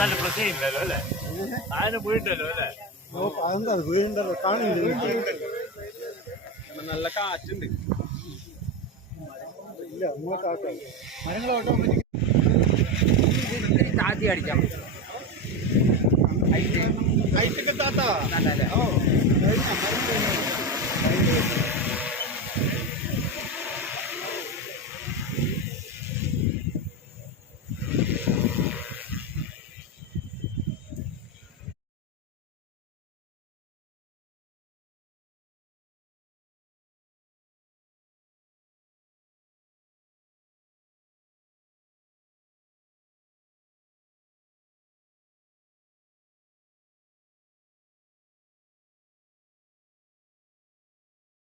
നല്ല പ്രശ്നമില്ലല്ലോ അല്ലേ? അതിന് വീണ്ടല്ലോ അല്ലേ? അതെന്താ വീണ്ടല്ലോ കാണില്ല. നല്ല കാറ്റുണ്ട്. ഇല്ല അങ്ങോട്ടാക്കാം. മരങ്ങൾ ഓട്ടോമാറ്റിക് താത്തി അടിച്ചാൽ മതി. ഹൈറ്റൊക്കെ താത്താ. അല്ലേ? ഓ